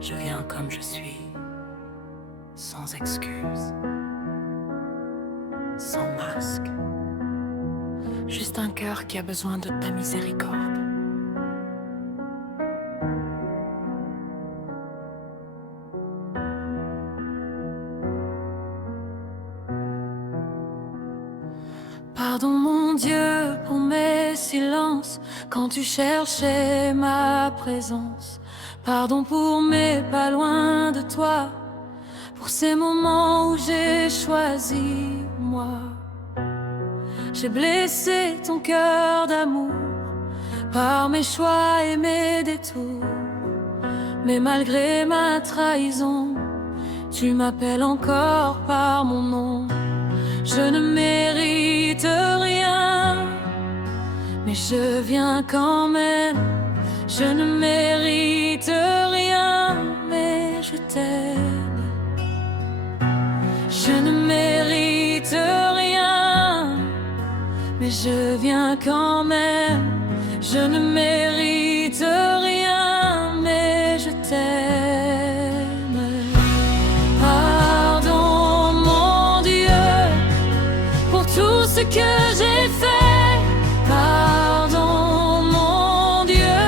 Je viens comme je suis, sans excuse, sans masque. Juste un cœur qui a besoin de ta miséricorde. Pardon mon Dieu pour mes silences, quand tu cherchais ma présence. Pardon pour mes pas loin de toi, pour ces moments où j'ai choisi moi. J'ai blessé ton cœur d'amour par mes choix et mes détours. Mais malgré ma trahison, tu m'appelles encore par mon nom. Je ne mérite rien, mais je viens quand même. Je ne mérite rien, mais je t'aime. Je ne mérite rien, mais je viens quand même. Je ne mérite rien, mais je t'aime. Pardon mon Dieu pour tout ce que j'ai fait. Pardon mon Dieu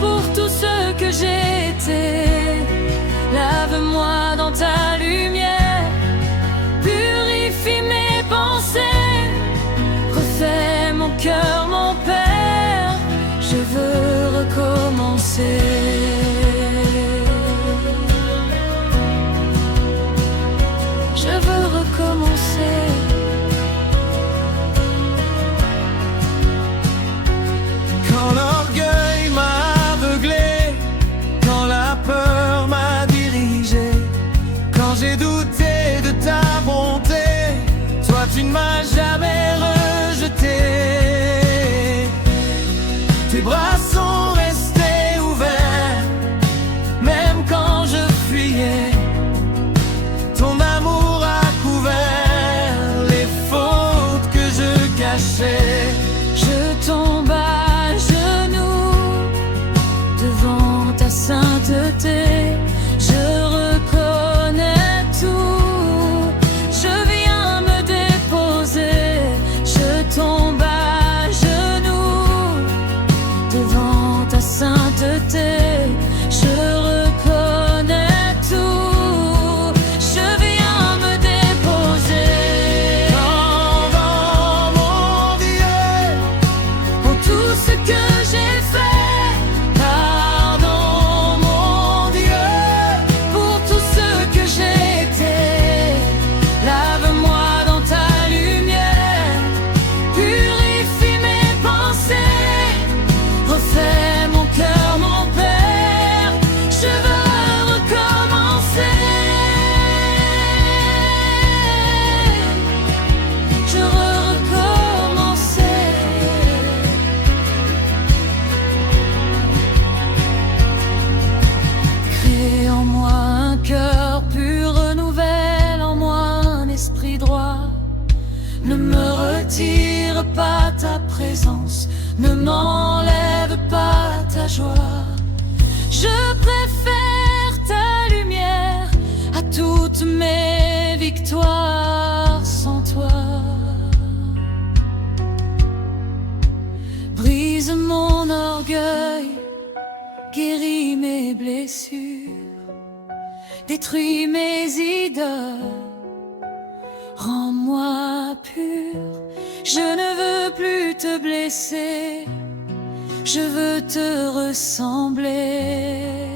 pour tout ce que j'ai été. Lave-moi dans ta lumière, purifie mes pensées, refais mon cœur, mon Père, je veux recommencer. Je veux recommencer. Quand l'orgueil m'a aveuglé, quand la peur m'a dirigé, quand j'ai douté de ta bonté, toi tu ne m'as jamais rejeté. Tes bras sont restés ouverts, même quand je fuyais. Ton amour a couvert les fautes que je cachais. Je tombe à genoux devant ta sainteté. Je reconnais tout, je viens me déposer. Je tombe à genoux devant ta sainteté. Je reconnais tout, je viens me déposer. Pardon mon Dieu Pour tout ce que j'ai fait, pardon mon Dieu, pour tout ce que j'ai été. Lave-moi dans ta lumière, purifie mes pensées, refais mon cœur, mon Père, je veux recommencer. Je veux recommencer. Crée en moi un cœur pur, renouvelle en moi un esprit droit. Ne me retire pas ta présence, ne m'enlève pas ta joie. Je préfère ta lumière à toutes mes victoires sans toi. Brise mon orgueil, guéris mes blessures, détruis mes idoles, rends-moi pur. Je ne veux plus te blesser, je veux te ressembler.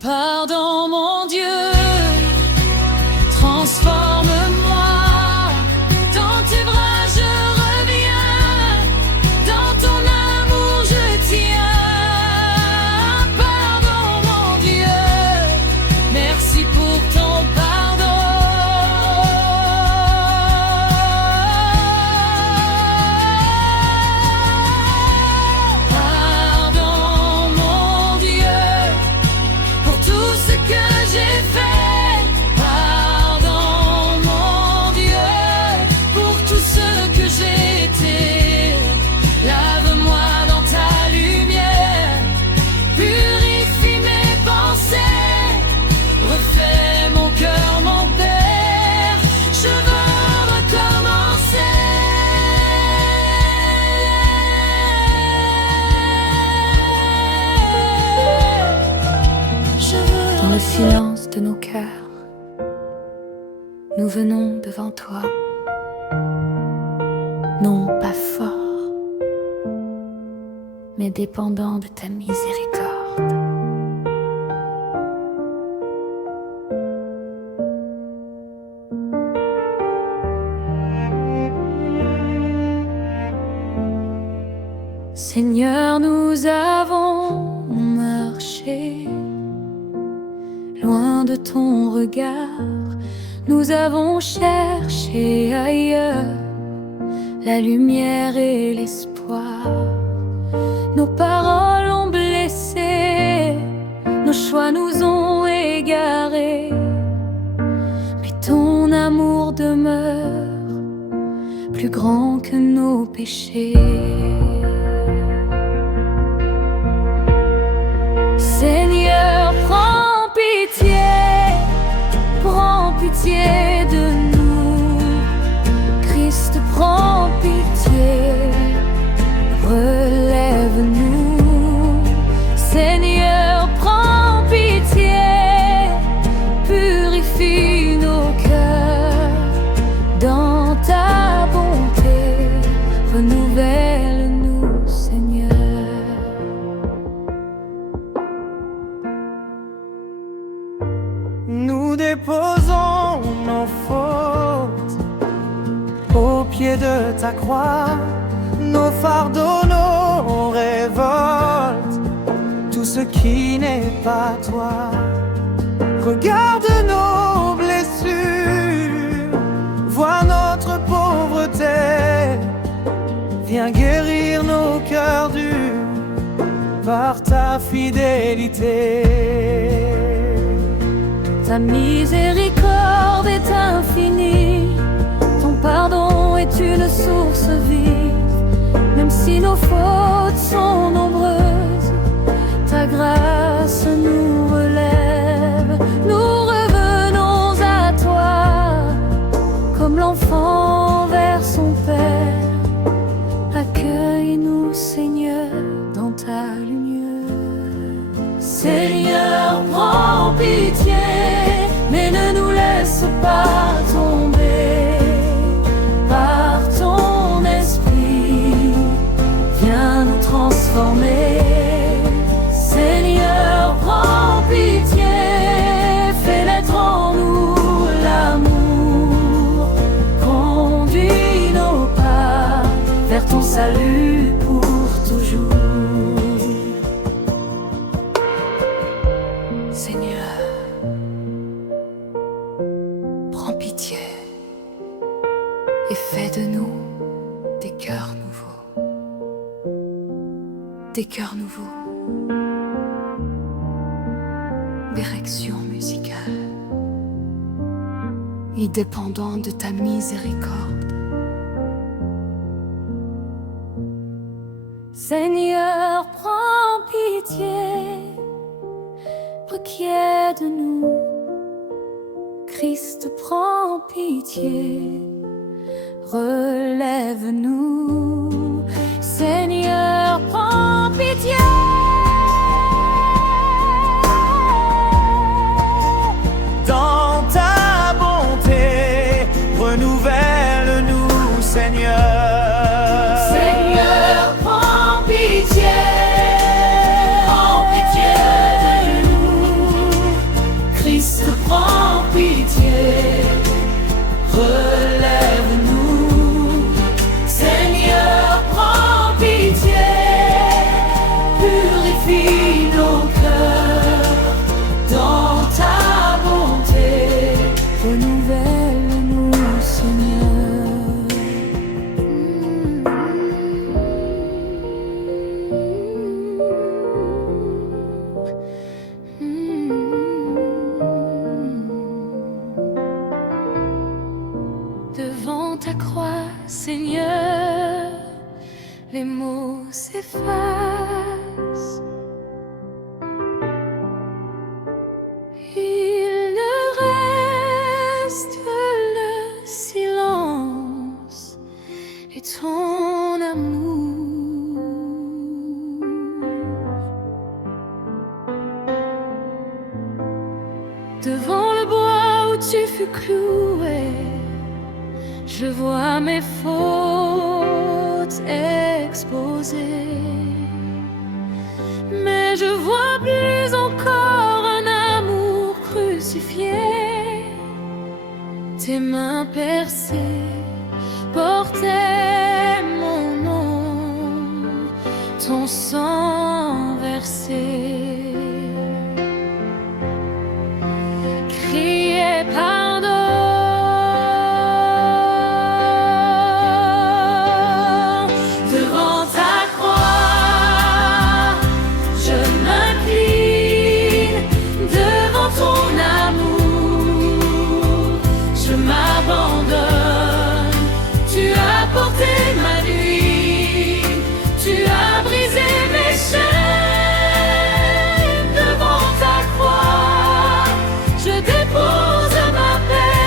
Pardon mon Dieu, transforme-moi. Dans tes bras je reviens, dans ton amour je tiens. Pardon mon Dieu, merci pour ton pardon. Pardon mon Dieu pour tout ce silence de nos cœurs, nous venons devant toi, non pas forts, mais dépendants de ta miséricorde. Seigneur, nous avons marché loin de ton regard, nous avons cherché ailleurs la lumière et l'espoir. Nos paroles ont blessé, nos choix nous ont égarés, mais ton amour demeure plus grand que nos péchés. Seigneur, prends pitié de nous. Christ, prends pitié, relève-nous. Seigneur, prends pitié, purifie nos cœurs. Dans ta bonté, renouvelle-nous, Seigneur. Nous déposons nos fautes au pied de ta croix, nos fardeaux, nos révoltes, tout ce qui n'est pas toi. Regarde nos blessures, vois notre pauvreté, viens guérir nos cœurs durs par ta fidélité. Ta miséricorde est infinie, ton pardon est une source vive. Même si nos fautes sont nombreuses, ta grâce nous relève. Nous revenons à toi, comme l'enfant vers son Père. Accueille-nous, Seigneur, dans ta lumière. Seigneur, prends pitié, mais ne nous laisse pas tomber. Par ton esprit, viens nous transformer. Seigneur, prends pitié, fais naître en nous l'amour. Conduis nos pas vers ton salut pour toujours. Seigneur, prends pitié et fais de nous des cœurs nouveaux. Des cœurs nouveaux. Direction musicale. Et dépendant de ta miséricorde. Seigneur, prends pitié, requiers de nous. Christ, prends pitié, relève-nous. Seigneur, prends pitié. Dans ta bonté, renouvelle-nous, Seigneur. Seigneur, prends pitié. Prends pitié de nous. Christ, prends pitié. Relève-nous. Seigneur, prends pitié. Purifie nos cœurs. Dans ta bonté, renouvelle-nous, Seigneur. Devant ta croix, Seigneur, les mots s'effacent. Il ne reste le silence et ton amour. cloué, je vois mes fautes exposées. Mais je vois plus encore un amour crucifié. Tes mains percées portaient mon nom, ton sang versé. Criez pardon devant ta croix. Je m'incline devant ton amour. Je m'abandonne. Tu as porté ma nuit. Tu as brisé mes chaînes devant ta croix. Je dépose ma paix.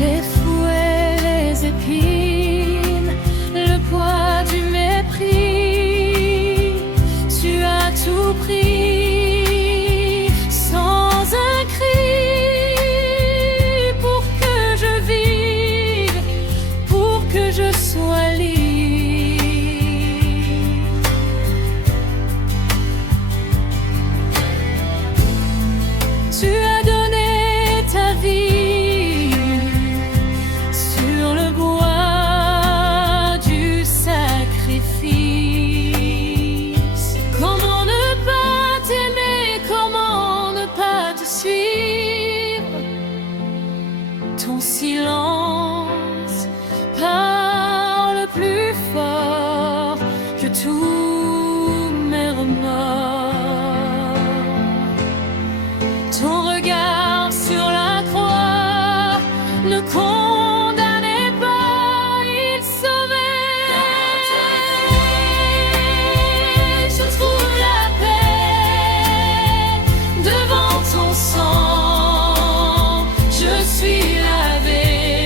Les fouets, les épines, le poids du mépris, tu as tout pris sans un cri pour que je vive, pour que je sois libre. Tu as donné ta vie sur le bois du sacrifice. Comment ne pas t'aimer, comment ne pas te suivre? Ton silence parle plus fort que tous mes remords. Ton regard sur la croix ne condamnait pas, il sauvait. Je trouve la paix devant ton sang. Je suis lavé.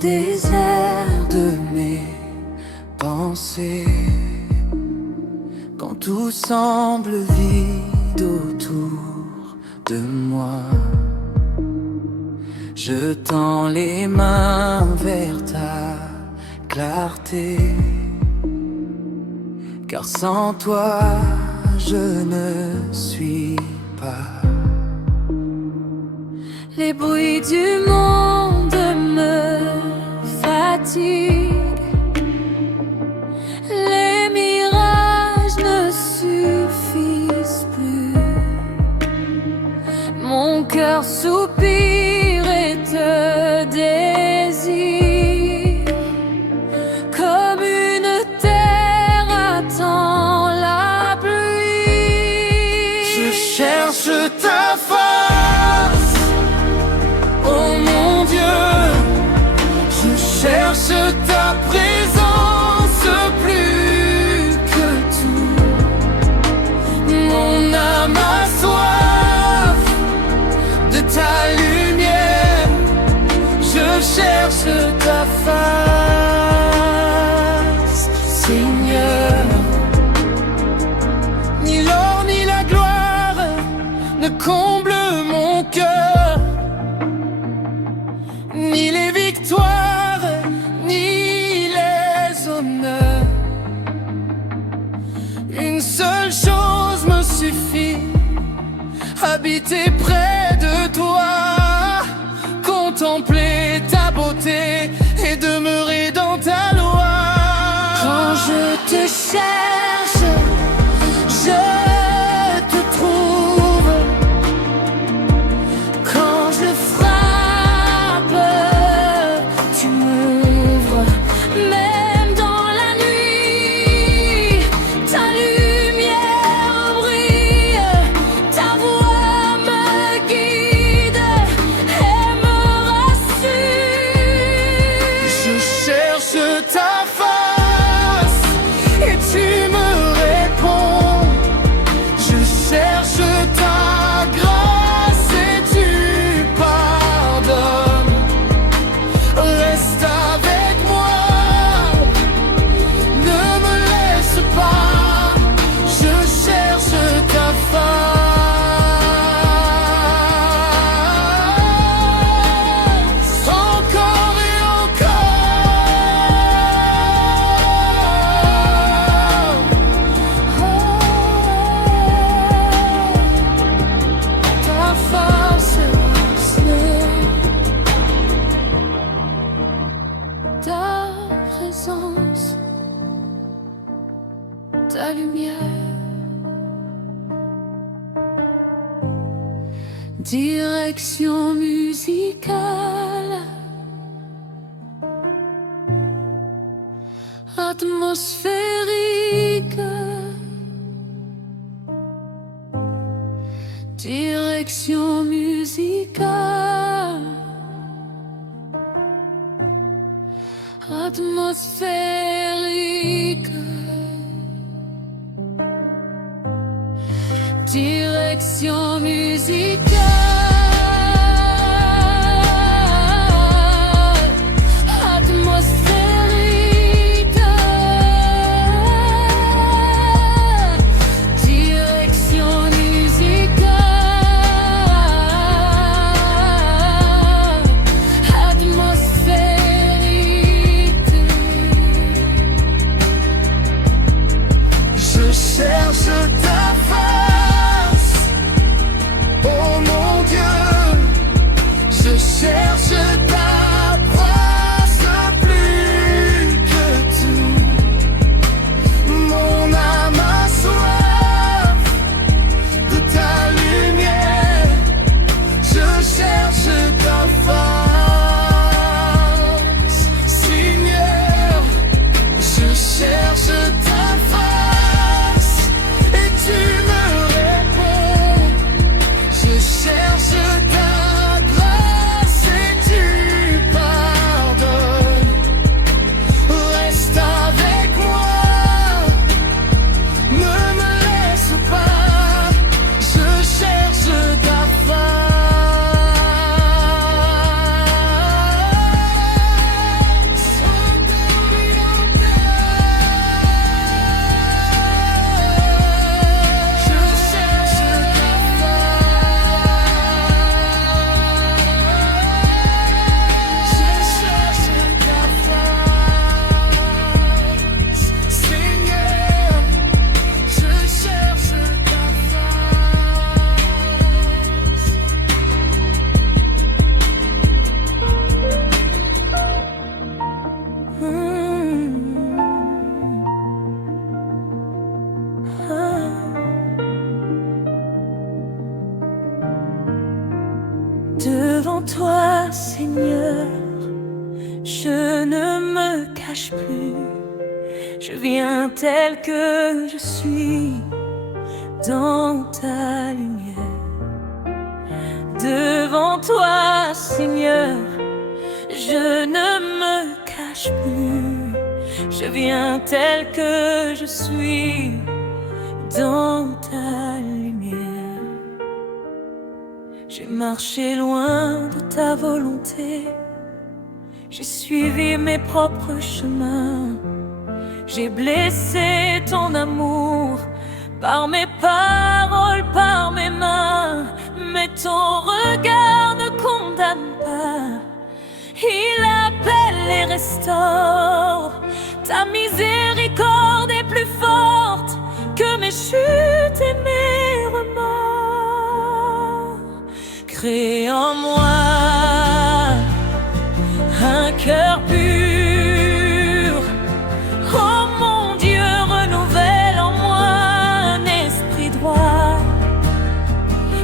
désert de mes pensées, quand tout semble vide autour de moi, je tends les mains vers ta clarté, car sans toi je ne suis pas. Les bruits du monde me fatiguent, les mirages ne suffisent plus, mon cœur soupire et te désire, comme une terre attend la pluie. Je cherche ta face, oh mon Dieu, je cherche ta présence plus que tout. Mon âme a soif de ta lumière, je cherche ta face, Seigneur. Ni l'or ni la gloire ne comblent mon cœur, ni les victoires, ni les honneurs. Une seule chose me suffit, habiter près de toi, contempler ta beauté et demeurer dans ta loi. Quand je te cherche, je te trouve. Quand je frappe, tu m'ouvres. Même dans la nuit, ta lumière brille, ta voix me guide et me rassure. Je cherche ta face et tu me réponds. Je cherche ta grâce et tu pardonnes. Reste avec moi, ne me laisse pas. Je cherche ta face, encore et Ta face, ta présence, ta lumière. Direction musicale, atmosphérique. Direction musicale, atmosphérique. Direction musicale, atmosphérique. Direction musicale, atmosphérique. je cherche ta face, oh Devant toi, Seigneur, je ne me cache plus. Je viens tel que je suis dans ta lumière. Devant toi, Seigneur, je ne me cache plus. Je viens tel que je suis dans ta lumière. J'ai marché loin de ta volonté, j'ai suivi mes propres chemins. J'ai blessé ton amour par mes paroles, par mes mains. Mais ton regard ne condamne pas, il appelle et restaure. Ta miséricorde est plus forte que mes chutes et mes remords. Crée en moi un cœur pur. Oh mon Dieu, renouvelle en moi un esprit droit.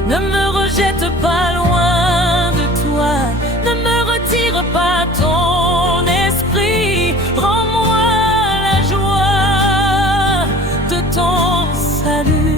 Ne me rejette pas loin de toi, ne me retire pas ton esprit. Rends-moi la joie de ton salut.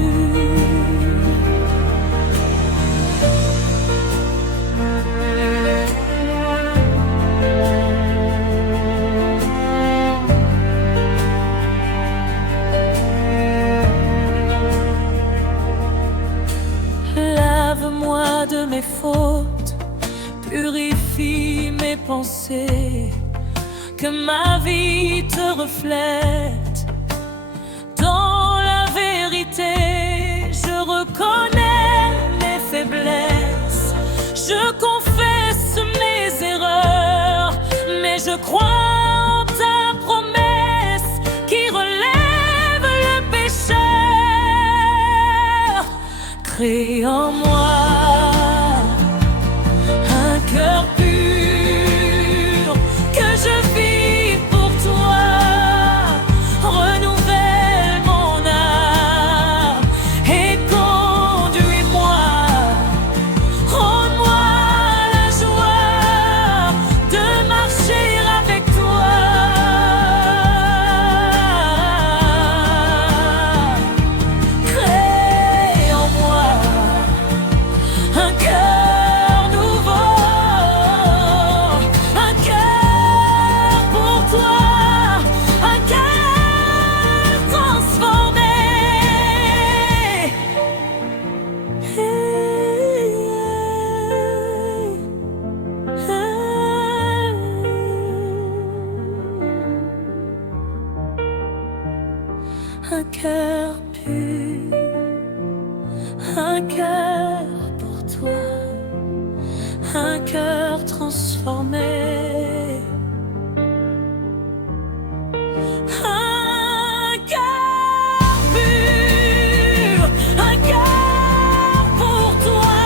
Lave-moi de mes fautes, purifie mes pensées, que ma vie te reflète. Dans la vérité, je reconnais mes faiblesses, je confesse mes erreurs, mais je crois en ta promesse qui relève le pécheur. Crée en moi un cœur pur, que je vive pour toi. Renouvelle mon âme et conduis-moi. Rends-moi la joie de marcher avec toi. Crée en moi un cœur nouveau, un cœur pour toi, un cœur transformé. Un cœur pur, un cœur pour toi, un cœur transformé. Un cœur pur, un cœur pour toi,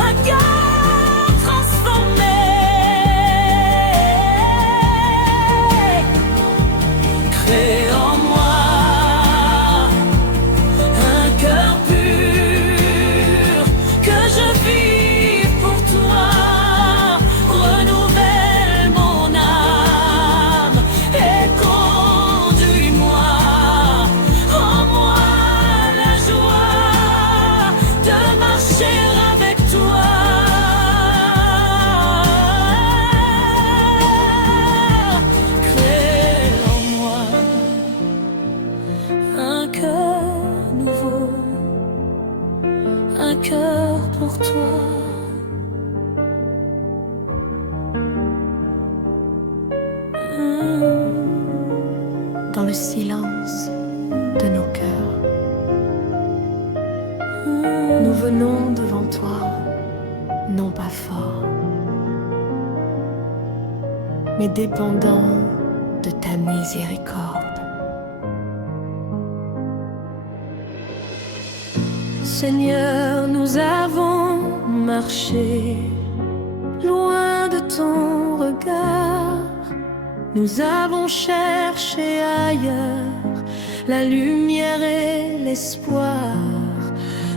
un cœur transformé. Crée en moi un cœur pur, que je vive pour toi. Renouvelle mon âme et conduis-moi. Rends-moi la joie de marcher avec toi. Crée en moi un cœur nouveau, un cœur pour toi. Dans le silence de nos cœurs, nous venons devant toi, non pas forts, mais dépendants de ta miséricorde. Seigneur, nous avons marché loin de ton regard. Nous avons cherché ailleurs la lumière et l'espoir.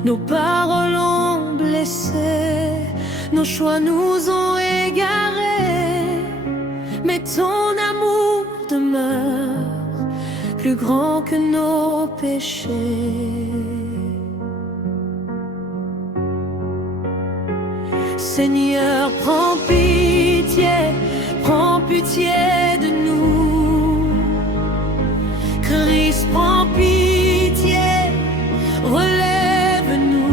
Nos paroles ont blessé, nos choix nous ont égarés, mais ton amour demeure plus grand que nos péchés. Seigneur, prends pitié de nous. Christ, prends pitié, relève-nous.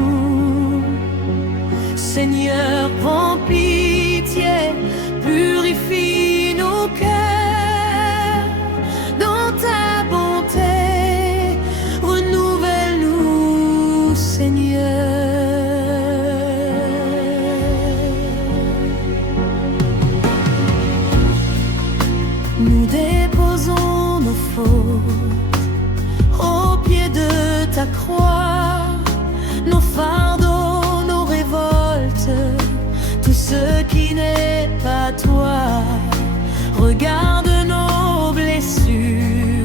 Seigneur, prends pitié, purifie nos cœurs. Dans ta bonté, renouvelle-nous, Seigneur. Nous déposons nos fautes au pied de ta croix, nos fardeaux, nos révoltes, tout ce qui n'est pas toi. Regarde nos blessures,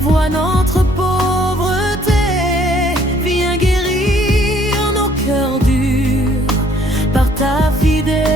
vois notre pauvreté, viens guérir nos cœurs durs par ta fidélité.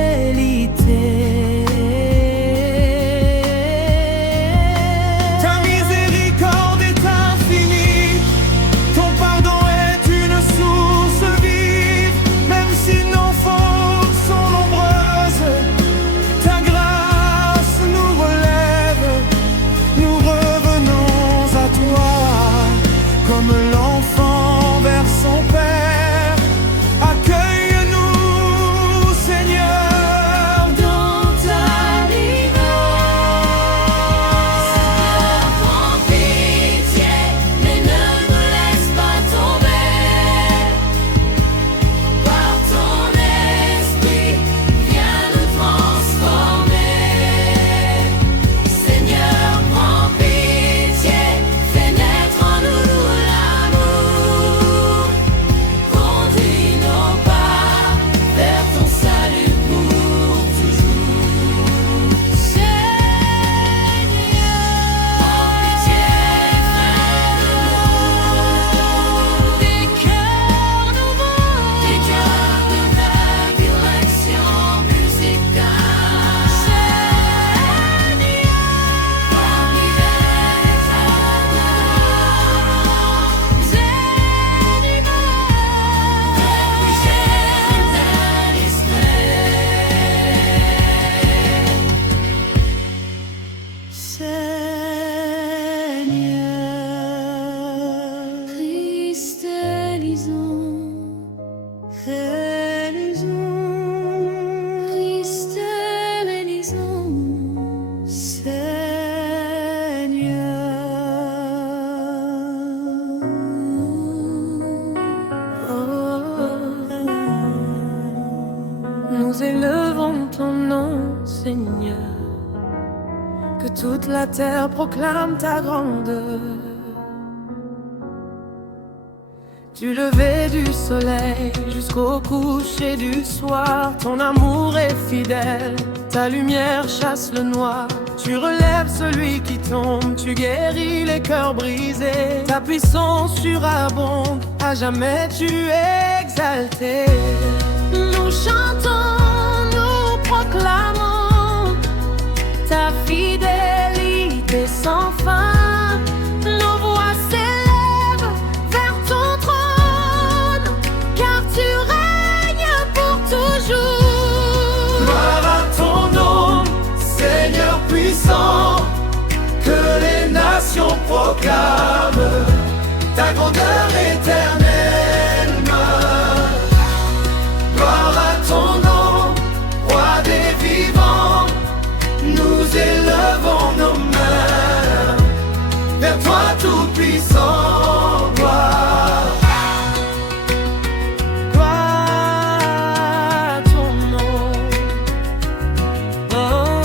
Nous élevons ton nom, Seigneur, que toute la terre proclame ta grandeur. Du lever du soleil jusqu'au coucher du soir, ton amour est fidèle, ta lumière chasse le noir. Tu relèves celui qui tombe, tu guéris les cœurs brisés. Ta puissance surabonde, à jamais tu es exalté. Nous chantons, nous proclamons ta fidélité sans fin. Nos voix s'élèvent vers ton trône, car tu règnes pour toujours. Gloire à ton nom, Seigneur puissant, que les nations proclament ta grandeur éternelle. Gloire à ton nom, roi des vivants, nous élevons nos mains vers toi tout-puissant. Gloire. Gloire à ton nom. Oh, oh,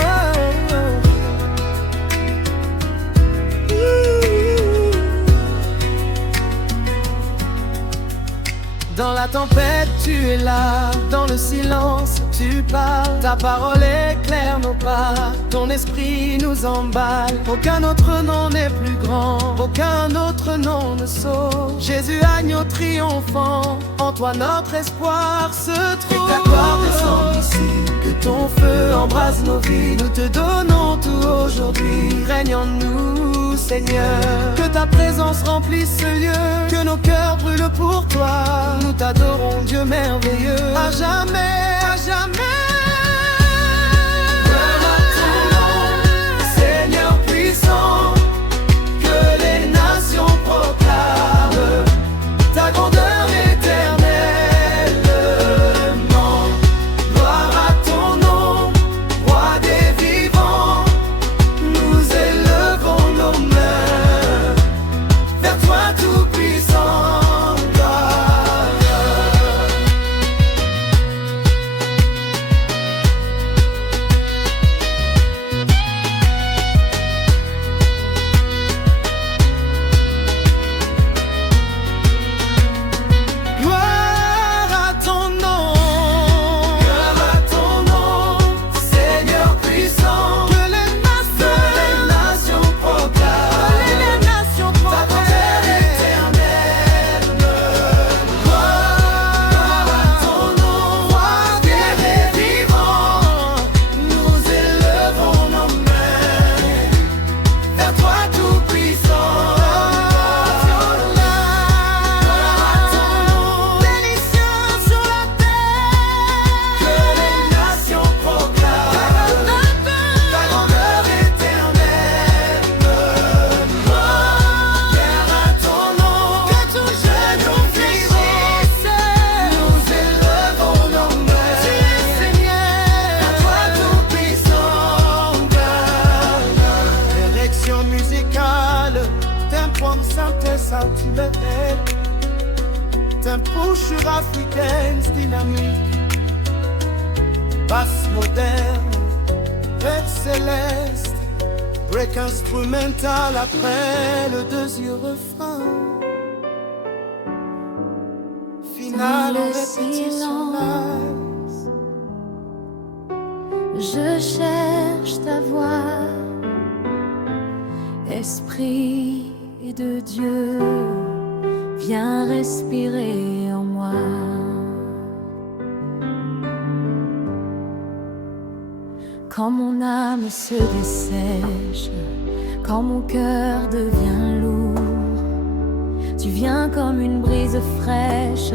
oh. Dans la tempête, tu es là. Dans le silence, tu parles. Ta parole éclaire nos pas. Ton esprit nous emballe. Aucun autre nom n'est plus grand. Aucun autre nom ne sauve. Jésus, agneau triomphant. En toi, notre espoir se trouve. Et ta gloire descend ici. embrase nos vies. Nous te donnons tout aujourd'hui. Règne en nous, Seigneur. Que ta présence remplisse ce lieu, que nos cœurs brûlent pour toi. Nous t'adorons, Dieu merveilleux, à jamais, à jamais. Ta grandeur éternellement, gloire à ton nom, roi des vivants. Nous élevons nos mains vers toi tout-puissant. Tempo africaine dynamique, basse moderne, break céleste, break instrumental après le deuxième refrain. Finale en répétition live. Je cherche ta voix, Esprit de Dieu, viens respirer en moi. Quand mon âme se dessèche, quand mon cœur devient lourd, tu viens comme une brise fraîche,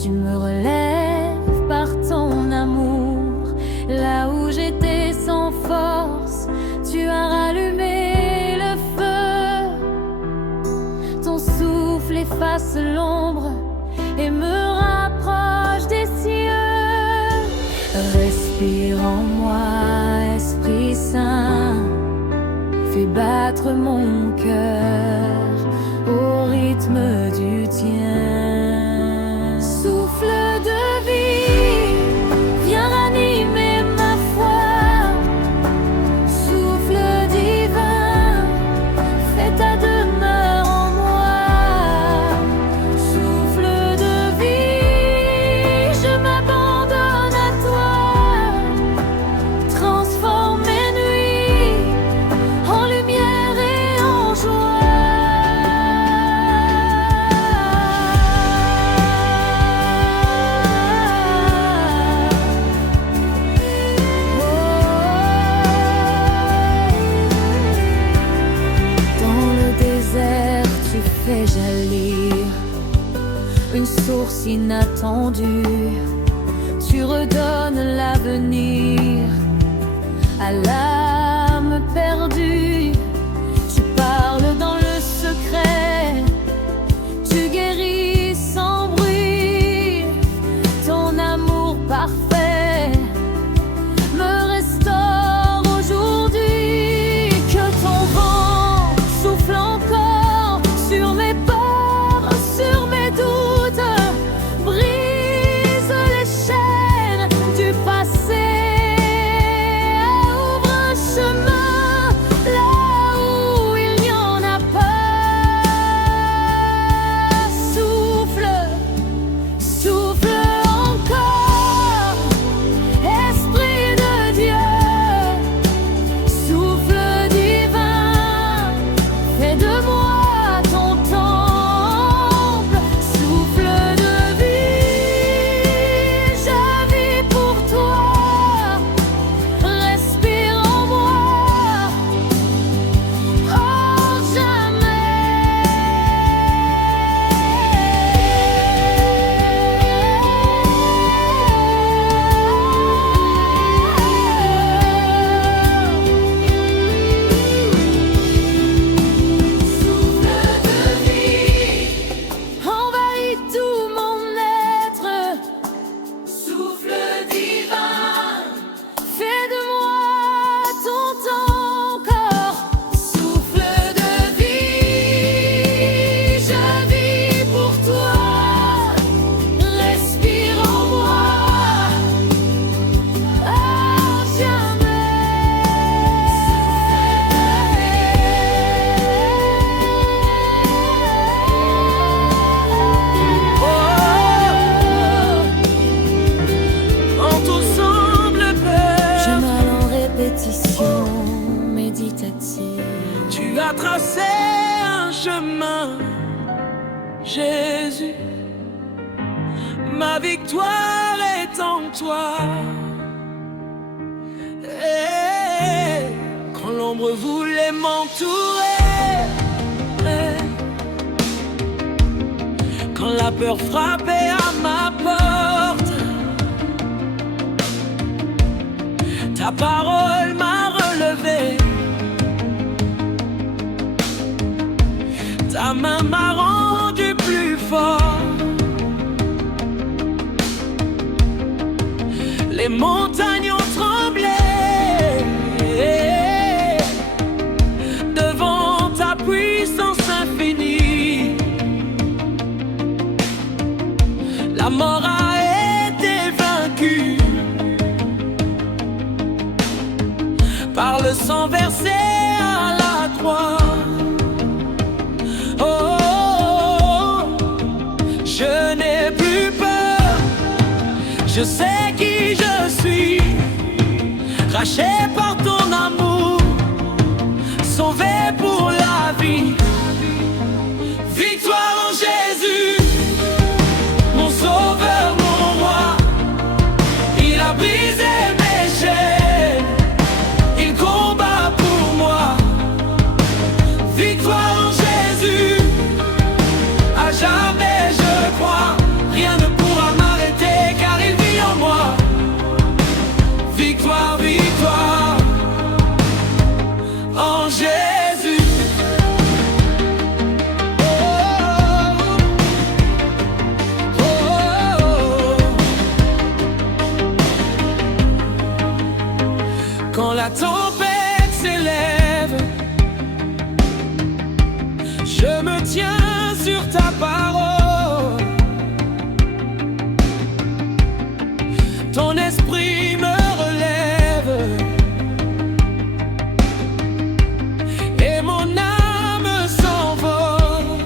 tu me relèves par ton amour. Là où j'étais sans force, tu as rallumé le feu. Ton souffle efface l'ombre et me rapproche des cieux. Respire en moi, Esprit Saint, fais battre mon cœur au rythme du tien. Souffle de vie, viens ranimer ma foi. Souffle divin, fais ta demeure en moi. Souffle de vie, je m'abandonne à toi. Transforme mes nuits en lumière et en joie. Dans le désert, tu fais jaillir une source inattendue. Tu redonnes l'avenir à l'âme perdue. Tu parles dans le secret, tu guéris sans bruit. Ton amour parfait me restaure aujourd'hui. Que ton vent souffle encore sur mes peurs, sur mes doutes. Brise les chaînes du passé, ouvre un Tu as tracé un chemin, Jésus. Ma victoire est en toi. Et quand l'ombre voulait m'entourer, quand la peur frappait à ma porte, ta parole m'a relevé. Ta main m'a rendu plus fort. Les montagnes ont tremblé devant ta puissance infinie. La mort a été vaincue par le sang versé à la croix. Je n'ai plus peur, je sais qui je suis, racheté par ton amour, sauvé pour la vie. Victoire en Jésus, mon sauveur, mon roi. Il a brisé mes chaînes, il combat pour moi. Victoire en Jésus, à jamais. Rien ne pourra m'arrêter car il vit en moi. Victoire, victoire en Jésus. Oh, oh, oh. Quand la tempête s'élève, je me tiens sur ta parole. Ton esprit me relève et mon âme s'envole.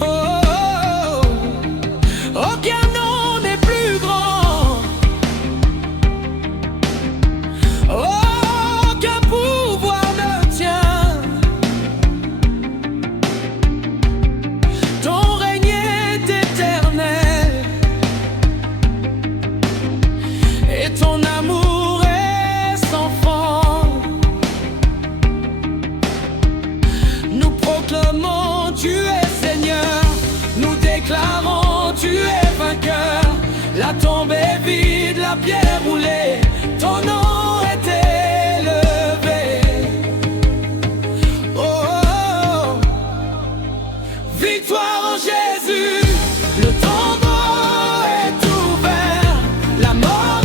Oh, oh, oh. Aucun nom n'est plus grand, aucun pouvoir ne tient. Ton règne est éternel. Ton amour est sans fin. Nous proclamons tu es Seigneur, nous déclarons tu es vainqueur. La tombe est vide, la pierre roulée, ton nom est élevé. Oh, oh, oh. Victoire en Jésus, le tombeau est ouvert, la mort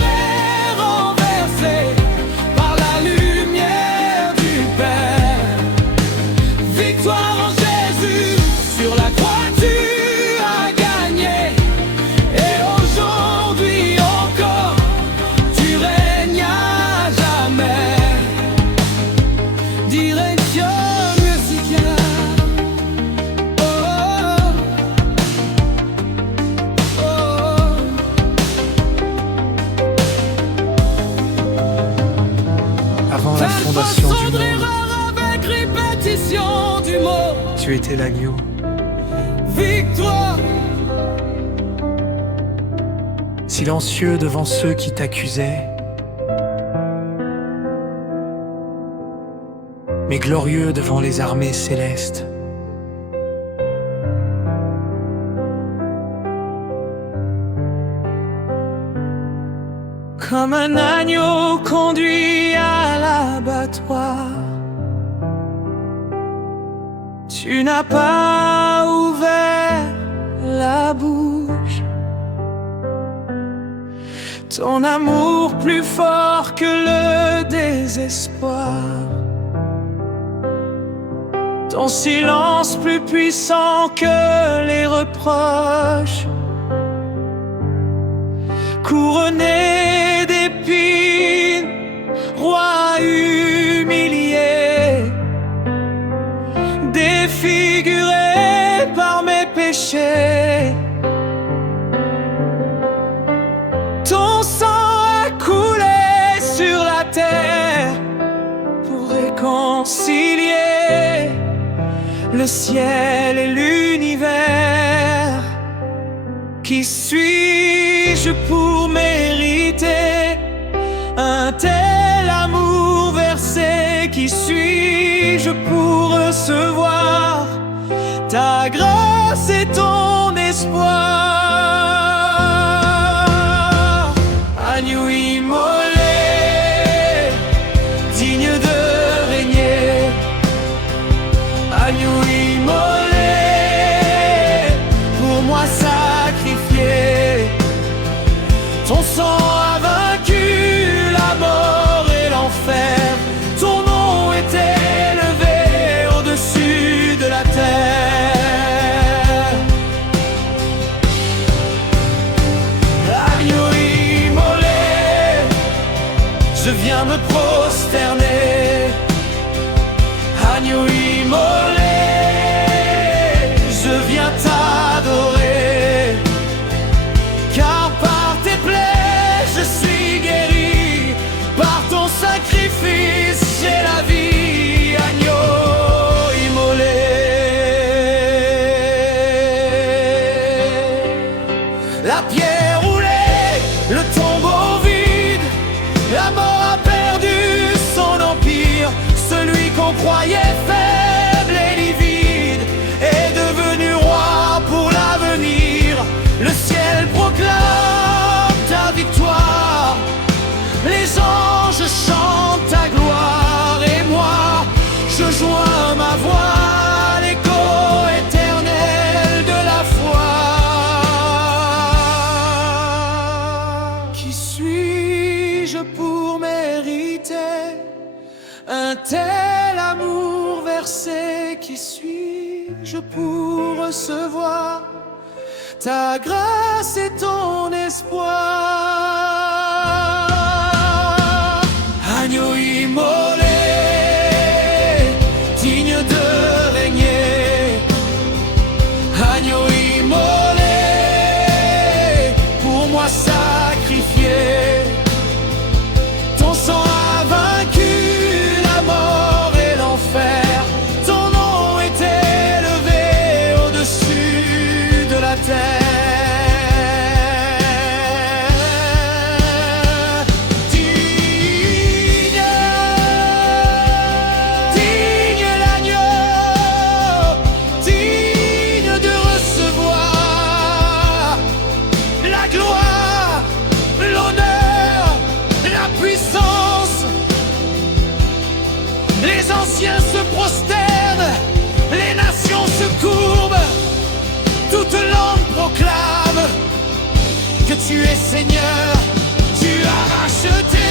par la lumière du Père. Victoire en Jésus, sur la croix tu as gagné. Et aujourd'hui encore, tu règnes à jamais. Direction musicale. Oh, oh, oh. Avant la fondation du monde, avec répétition du mot. tu étais l'agneau. Victoire. Silencieux devant ceux qui t'accusaient, mais glorieux devant les armées célestes. Comme un agneau conduit à l'abattoir, tu n'as pas ouvert la bouche. Ton amour plus fort que le désespoir, ton silence plus puissant que les reproches. Couronné d'épines, roi humilié, défiguré par mes péchés. Ton sang a coulé sur la terre pour réconcilier le ciel et l'univers. Qui suis-je pour mériter un tel amour versé? Qui suis-je pour recevoir ta grâce et ton espoir? Agneau immolé, digne de régner. Agneau immolé, pour moi sacrifié. Ton sang a vaincu la mort et l'enfer. Ton nom est élevé au-dessus de la terre. Agneau immolé, je viens me prosterner. Agneau immolé, je viens t'adorer. Car par tes plaies je suis guéri, par ton sacrifice j'ai la vie. Agneau immolé. La pierre roulée, le tombeau vide, la mort a perdu son empire. Celui qu'on croyait faible et livide est devenu roi pour l'avenir. Le ciel proclame ta victoire, les anges chantent ta gloire. Et moi, je joins ma voix à l'écho éternel de la foi. Qui suis-je pour mériter un tel amour versé? Qui suis-je pour recevoir ta grâce et ton espoir? Agneau immolé, digne de régner. Agneau immolé, pour moi sacrifié. Ton sang a vaincu la mort et l'enfer. Ton nom est élevé au-dessus de la terre. Digne l'agneau, digne de recevoir la gloire, l'honneur, la puissance. Les anciens se prosternent, les nations se courbent, toute langue proclame que tu es Seigneur. Tu as racheté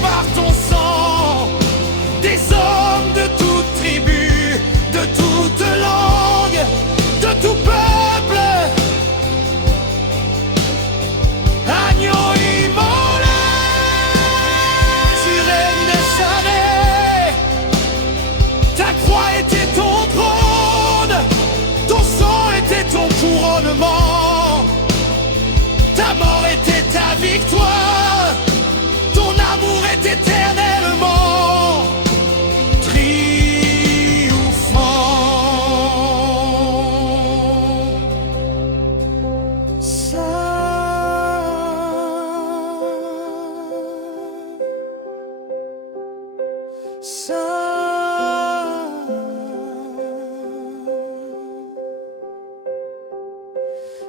par ton sang des hommes de toute tribu, de toute langue, de tout peuple. Agneau immolé, tu règnes des jamais. Ta croix était ton trône, ton sang était ton couronnement. Ta mort était ta victoire, ton amour est éternellement triomphant.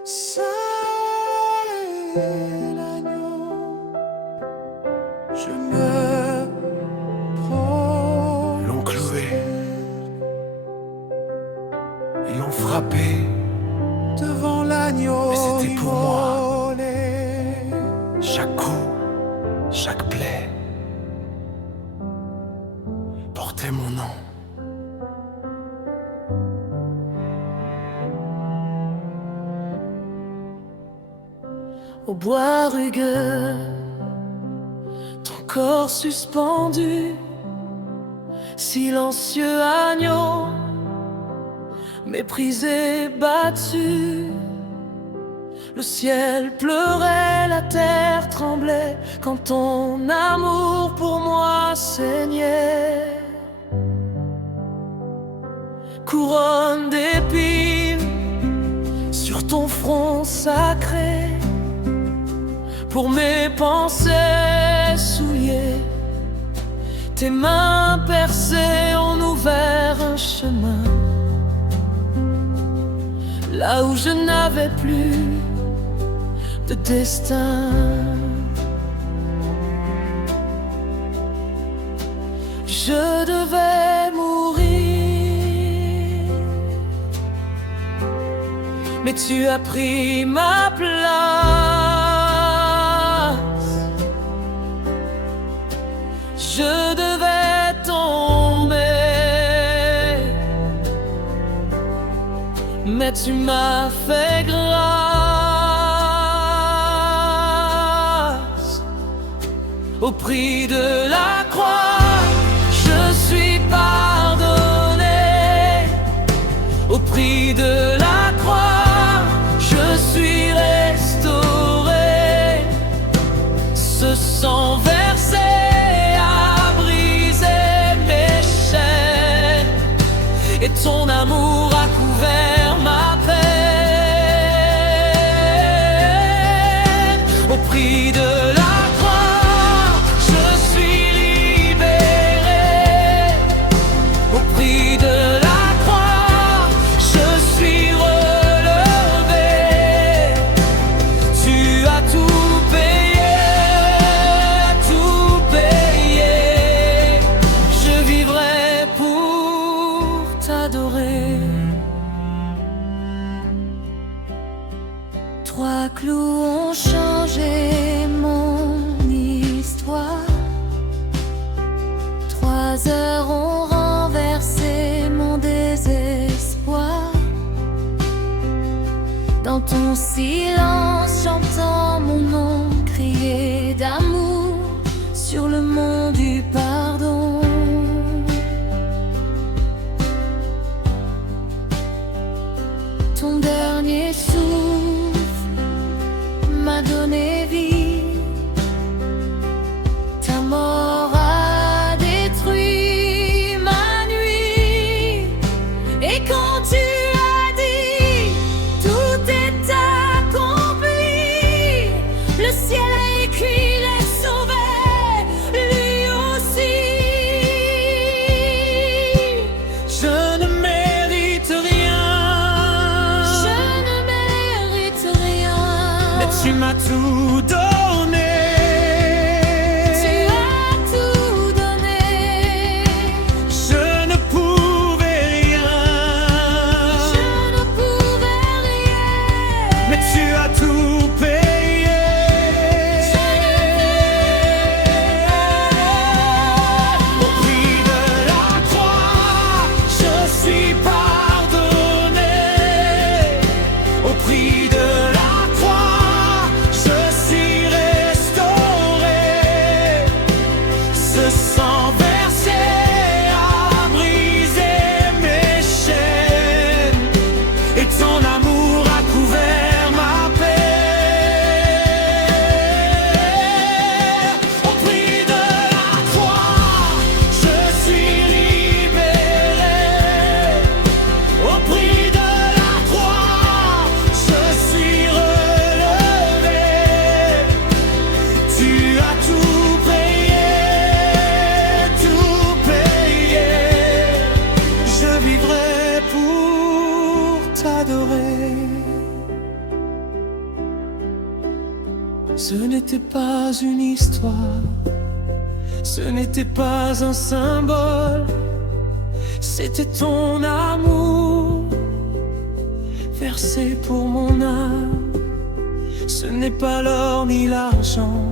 Saint est l'agneau, je me prosterne. L'ont cloué, ils l'ont frappé, Devant l'agneau mais c'était pour moi. immolé. Chaque coup, chaque plaie portait mon nom. Au bois rugueux, ton corps suspendu, silencieux agneau, méprisé, battu. Le ciel pleurait, la terre tremblait quand ton amour pour moi saignait. couronne d'épines sur ton front sacré. Pour mes pensées souillées, tes mains percées ont ouvert un chemin là où je n'avais plus de destin. Je devais mourir, mais tu as pris ma place. Je devais tomber, mais tu m'as fait grâce. Au prix de la croix, je suis pardonné. Au prix de la croix, je suis restauré. Ce sang versé a brisé mes chaînes, et ton amour a couvert ma peine. Au prix de la croix, je suis libéré. Au prix de la croix, je suis relevé. Tu as tout payé, tout payé. Je vivrai pour t'adorer. Trois clous ont changé mon histoire. 3 heures ont renversé mon désespoir. Dans ton silence, j'entends mon nom crier d'amour sur le mont du pardon. Ton dernier souffle m'a donné vie. Ta mort a détruit ma nuit. Et quand tu as dit tout est accompli, le ciel a écrit les sauvés, lui aussi. Je ne mérite rien, Je ne mérite rien, mais tu m'as tout donné. tu as tout donné. Je ne pouvais rien, Je ne pouvais rien, mais tu as tout payé. Au prix de la croix, je suis pardonné. Au prix de la croix, je suis restauré. Ce sang versé a brisé mes chaînes, et ton amour a couvert ma paix. Au prix de la croix, je suis libéré. Au prix de la croix, je suis relevé. Tu as tout payé, tout payé. Je vivrai pour t'adorer. Ce n'était pas une histoire, ce n'était pas un symbole, c'était ton amour versé pour mon âme. Ce n'est pas l'or ni l'argent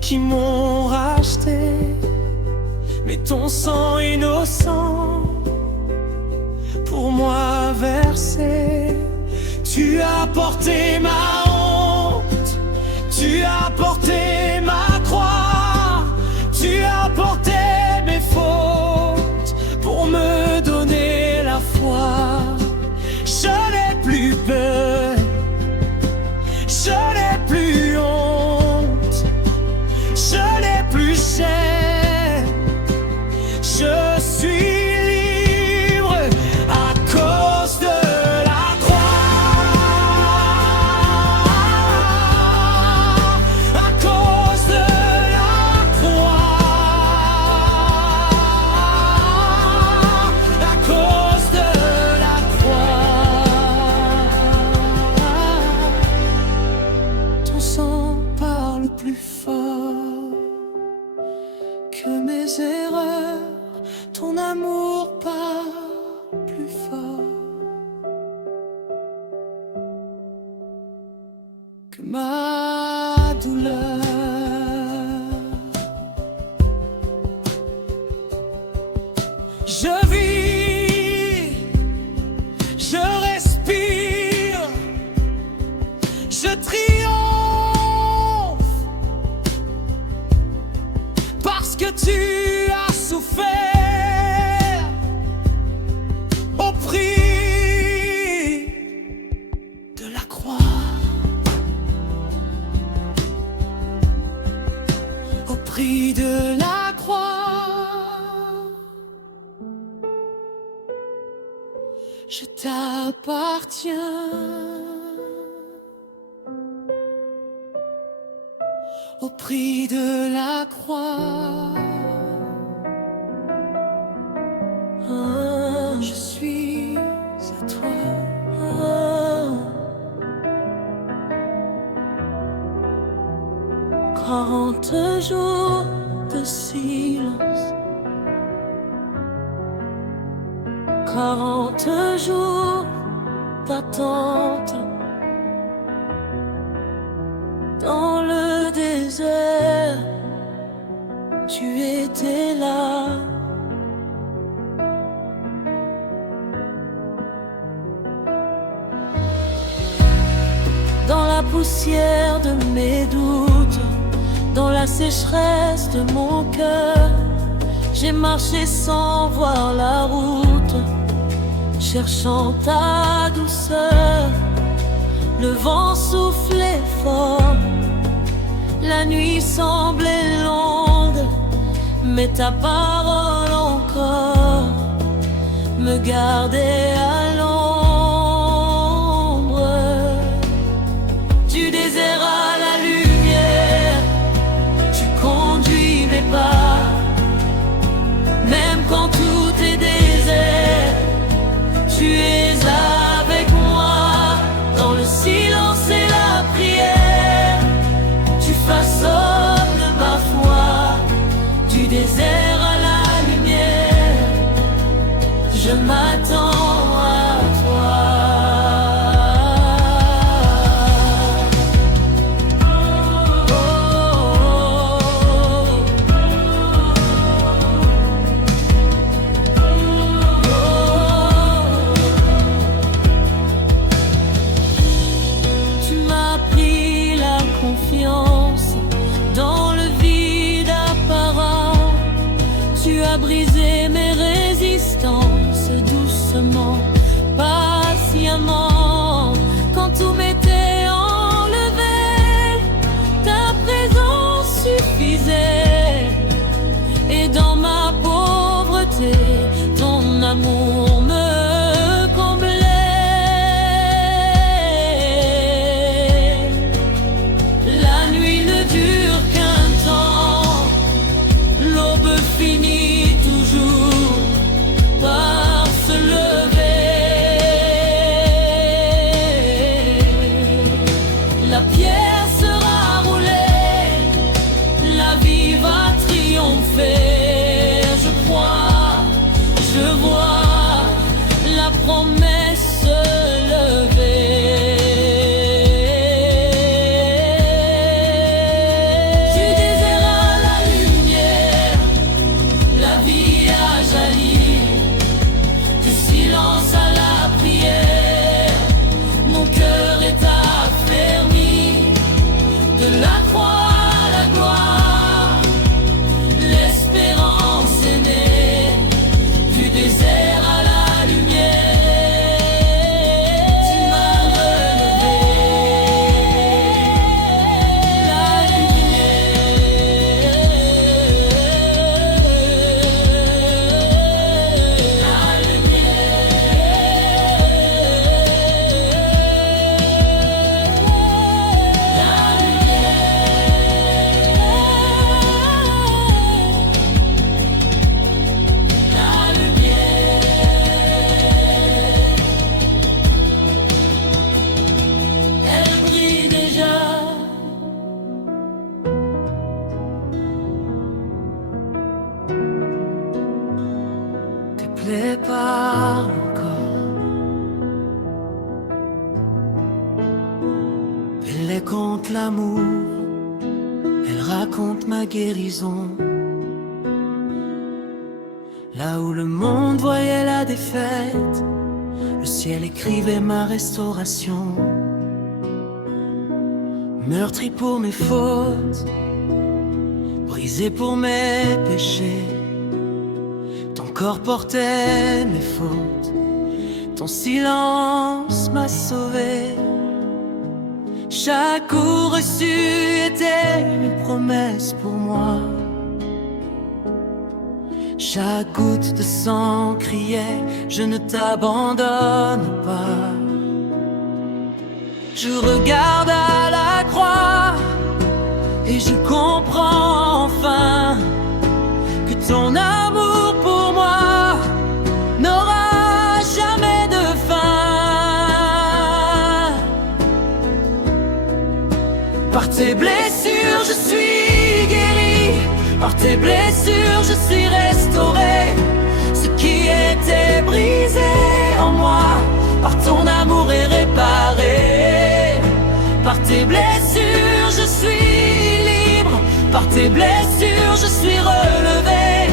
qui m'ont racheté, mais ton sang innocent pour moi versé. Tu as porté ma honte, tu as porté ma croix, tu as porté mes fautes pour me donner la foi. Je n'ai plus peur, je n'ai plus honte, je n'ai plus chaîne, je suis libre. plus fort que mes erreurs, ton amour parle plus fort que ma douleur. Je vis, je respire, je triomphe parce que tu as souffert au prix de la croix, au prix de la croix. Je t'appartiens au prix de la croix. Je suis à toi. 40 jours de silence, 40 jours d'attente dans le désert, tu étais là. Dans la poussière de mes doutes, dans la sécheresse de mon cœur, j'ai marché sans voir la route, cherchant ta douceur. Le vent soufflait fort, la nuit semblait longue, mais ta parole encore me gardait à l'ombre. Du désert à la lumière, tu conduis mes pas. Même quand tout est désert, tu es avec moi. Dans le silence et la prière, tu façonnes ma foi. Du désert à la lumière, je m'attends à toi. Dans le vide apparent, tu as brisé mes résistances doucement, patiemment. Quand tout m'était enlevé, ta présence suffisait. Et dans ma pauvreté, ton amour me comblait. La nuit ne dure qu'un temps, l'aube finit toujours. plaies parlent encore. Elle compte l'amour, elle raconte ma guérison. Là où le monde voyait la défaite, le ciel écrivait ma restauration. Meurtri pour mes fautes, brisé pour mes péchés, ton corps portait mes fautes, ton silence m'a sauvé. Chaque coup reçu était une promesse pour moi. Chaque goutte de sang criait, je ne t'abandonne pas. Je regarde à la croix et je comprends enfin que ton amour pour moi n'aura jamais de fin. Par tes blessures je suis guéri, par tes blessures je suis restauré. Ce qui était brisé en moi, par ton amour est réparé. Par tes blessures je suis libre, par tes blessures je suis relevé.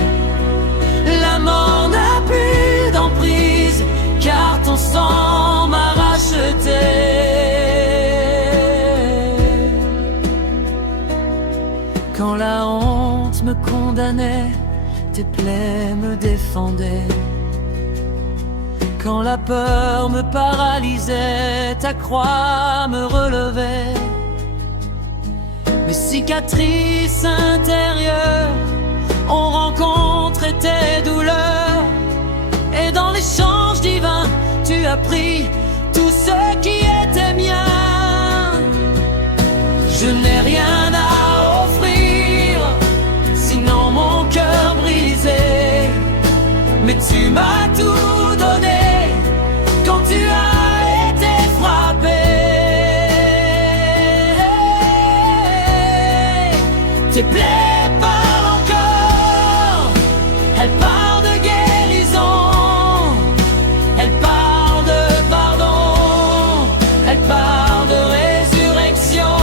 La mort n'a plus d'emprise, car ton sang m'a racheté. Quand la honte me condamnait, tes plaies me défendaient. Quand la peur me paralysait, ta croix me relevait. Mes cicatrices intérieures ont rencontré tes douleurs, et dans l'échange divin, tu as pris tout ce qui était mien. Je n'ai rien à offrir, sinon mon cœur brisé, mais tu m'as tout donné quand tu as été frappé. Tes plaies parlent encore, elles parlent de guérison, elles parlent de pardon, elles parlent de résurrection.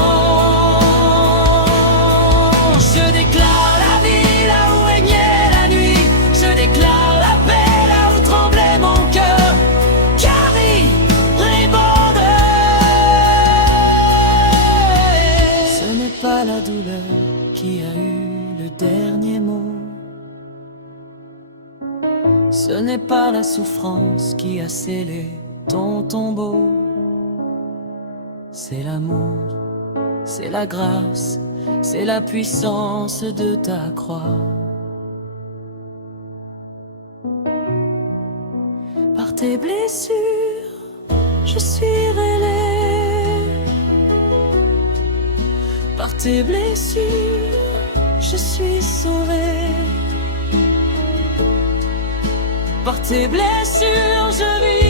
Je déclare la vie là où régnait la nuit, je déclare la paix là où tremblait mon cœur, car il rébande. Ce n'est pas la douleur qui a eu le dernier mot, ce n'est pas la souffrance qui a scellé ton tombeau. C'est l'amour, c'est la grâce, c'est la puissance de ta croix. Par tes blessures, je suis relais. Par tes blessures, je suis sauvé. Par tes blessures, je vis.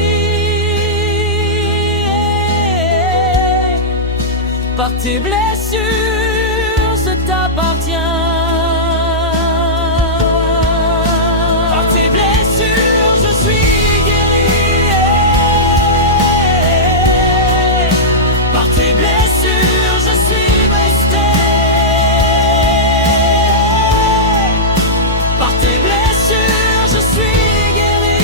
Par tes blessures, ça t'appartient. Par tes blessures, je suis guéri. Par tes blessures, je suis resté. Par tes blessures, je suis guéri.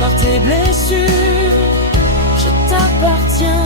Par tes blessures, je t'appartiens.